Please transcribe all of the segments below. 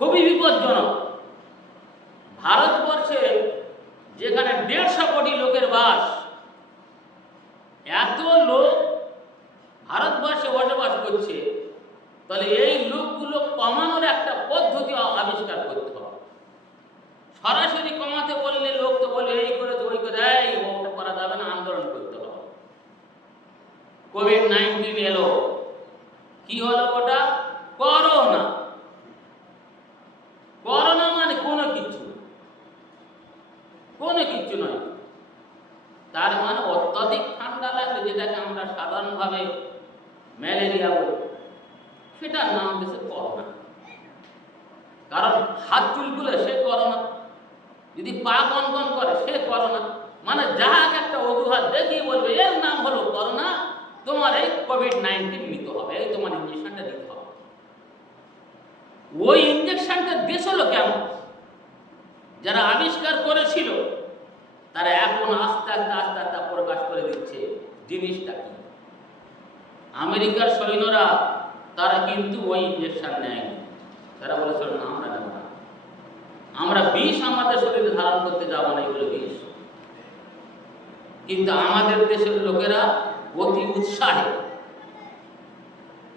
খুবই বিপজ্জনক। ভারতবর্ষে যেখানে 150 কোটি লোকের বাস, এত লোক ভারতবর্ষে বসবাস করছে, তাহলে এই লোকগুলো কমানোর একটা পদ্ধতি আবিষ্কার করতে হবে। সরাসরি কমাতে বললে লোক তো বলে এই করে ওই করে, ওটা করা যাবে না, আন্দোলন করতে হবে। কোভিড-19 এলো, কি হলো? ওটা করোনা। করোনা মানে কোনো কিচ্ছু নয়। তার মানে অত্যধিক ঠান্ডা লাগলে, যেটাকে আমরা সাধারণভাবে ম্যালেরিয়া বলি, সেটার নাম দিয়েছে করোনা। কারণ হাত চুলগুলো সে করোনা, যদি পা গনগন করে সে করোনা। মানে যাহা একটা অজুহাত দেখিয়ে বলবে এর নাম হলো করোনা, তোমার এই কোভিড-19 নিতে হবে, এই তোমার ইঞ্জেকশনটা দিতে হবে। ওই ইঞ্জেকশনটা দিয়েছিল কেন? যারা আবিষ্কার করেছিল তারা এখন আস্তে আস্তে প্রকাশ করে দিচ্ছে জিনিসটা কি। আমেরিকার সৈন্যরা তারা কিন্তু ওই ইঞ্জেকশন নেয়নি। তারা বলেছিল না, আমরা নেব না, আমরা বিষ আমাদের শরীরে ধারণ করতে যাব না, এগুলো বিষ। কিন্তু আমাদের দেশের লোকেরা অতি উৎসাহে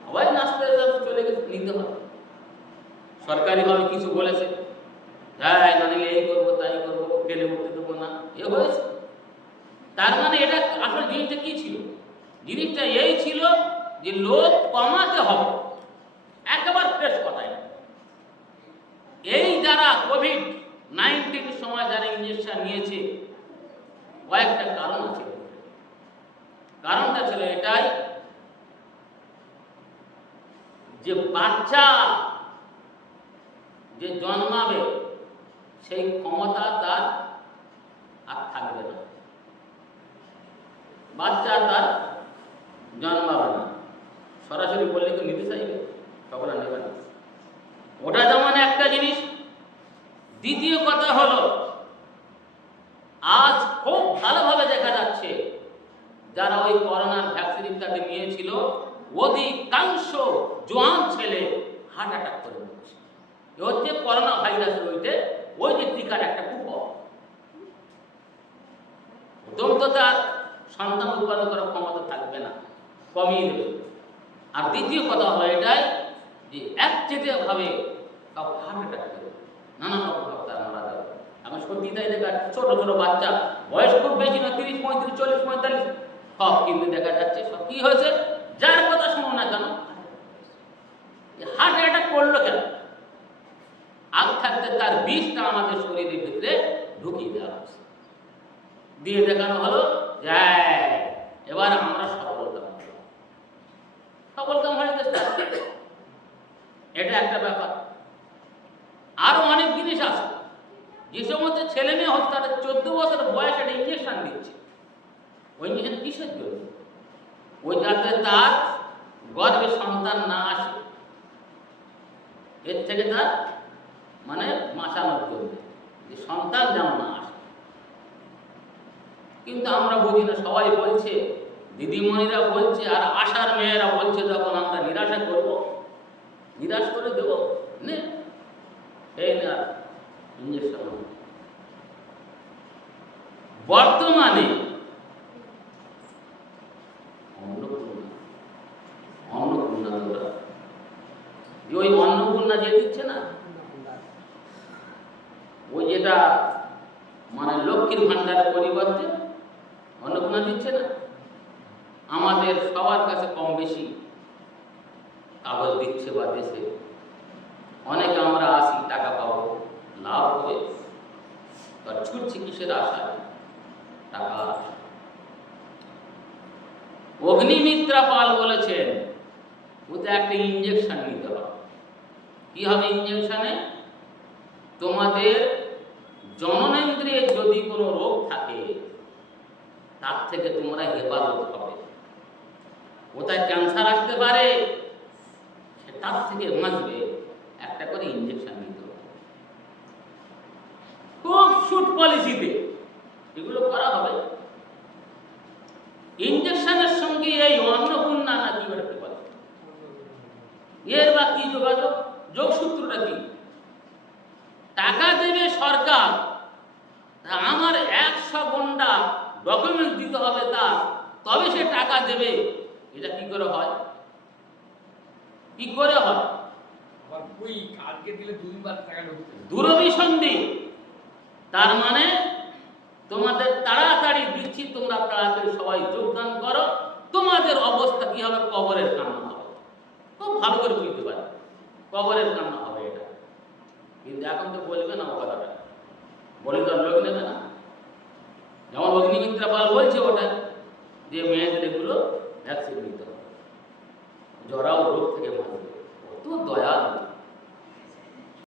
সবাই নাচতে চলে গেছে, নিতে হবে। সরকারিভাবে কিছু বলেছে, হ্যাঁ না নিলে এই করবো তাই করবো, ফেলে উঠতে দেবো না, এ হয়েছে। তার মানে এটা আসলে জিনিসটা কি ছিল? জিনিসটা এই ছিল যে লোক কমাতে হবে, একেবারে ফ্রেশ কথাই। এই যারা কোভিড-19 সময় যারা ইঞ্জেকশন নিয়েছে, কয়েকটা কারণ আছে। কারণটা ছিল এটাই যে বাচ্চা যে জন্মাবে সেই ক্ষমতা তার আর থাকবে না, বাচ্চা তার জন্মাবে না। সরাসরি বললে তো নিতে চাইবে, সকলে নেবে না। ওটা যেমন একটা জিনিস। দ্বিতীয় কথা হলো, আজ খুব ভালোভাবে দেখা যাচ্ছে যারা ওই করোনার ভ্যাকসিন ইত্যাদি নিয়েছিল, অধিকাংশ জোয়ান ছেলে হার্ট অ্যাটাক করে মরছে। হচ্ছে করোনা ভাইরাসের ওই যে টিকার একটা কুফল। প্রথম তো তার সন্তান উৎপাদন করার ক্ষমতা থাকবে না, কমিয়ে দেবে। আর দ্বিতীয় কথা হলো এটাই যে একচেটিয়া ভাবে হার্ট অ্যাটাক করে নানা রকম ভাবে তারা মারা যাবে। এখন সত্যি তাই দেখা, ছোট ছোট বাচ্চা, বয়স খুব বেশি না, 30, 35, 40, 45, সব কিন্তু দেখা যাচ্ছে সব কি হয়েছে, যার কথা শোনো না কেন হার্ট অ্যাটাক করলো কেন? আগ থাকতে তার বিষটা আমাদের শরীরের ভিতরে ঢুকিয়ে দেওয়া হচ্ছে, দিয়ে দেখানো হলো যে এবার আমরা সফলকাম হয়ে গেছে। এটা একটা ব্যাপার। আরো অনেক জিনিস আছে। যে সমস্ত ছেলে মেয়ে হচ্ছে তাদের 14 বছর বয়সে একটা ইঞ্জেকশন দিচ্ছে। ওই ইঞ্জেকশন কিসের জন্য? ওই যাতে তার গর্ভে সন্তান না আসে, এর থেকে তার মানে বাঁচানোর জন্য, যে সন্তান যেন না আসে। কিন্তু আমরা বুঝি না, সবাই বলছে, দিদিমণিরা বলছে, আর আশার মেয়েরা বলছে, যখন আমরা নিরাশা করব, নিরাশ করে দেব, নে এই না ইঞ্জেকশন। বর্তমানে অন্নপূর্ণা ওই অন্নপূর্ণা যে দিচ্ছে না, ওই যেটা মানে লক্ষ্মীর ভান্ডারের পরিবর্তে অন্নপূর্ণা দিচ্ছে না, আমাদের সবার কাছে কম বেশি কাগজ দিচ্ছে বা দেশে অনেকে আমরা আসি, টাকা পাবো, লাভ হবে, আর ছুটছি কিসের আশায়? টাকা। অগ্নিমিত্রা পাল বলেছেন ওতে একটা ইঞ্জেকশন নিতে হবে। কি হবে ইঞ্জেকশনে? তোমাদের জননেন্দ্রিয়ে যদি কোনো রোগ থাকে তার থেকে তোমরা হেফাজত হবে। কোথায় ক্যান্সার আসতে পারে তার থেকে বাঁচবে, একটা করে ইঞ্জেকশন নিতে হবে। খুব শুট পলিসিতে এগুলো করা হবে। ইঞ্জেকশনের সঙ্গে এই অন্নপূর্ণা না কি বলে, এর বা কি যোগাযোগ, যোগসূত্রটা কি? ডকুমেন্টস দিতে হবে তার, তবে সে টাকা দেবে। এটা কি করে হয়? কি করে হয়? দূরভিসন্ধি। তার মানে তোমাদের তাড়াতাড়ি দিচ্ছি, তোমরা তাড়াতাড়ি সবাই যোগদান করো, তোমাদের অবস্থা কি হবে? কবরের কান্না হবে। খুব ভালো করে বুঝতে পারে, কবরের কান্না হবে এটা। কিন্তু এখন তো বলবে না কথাটা, বলে তো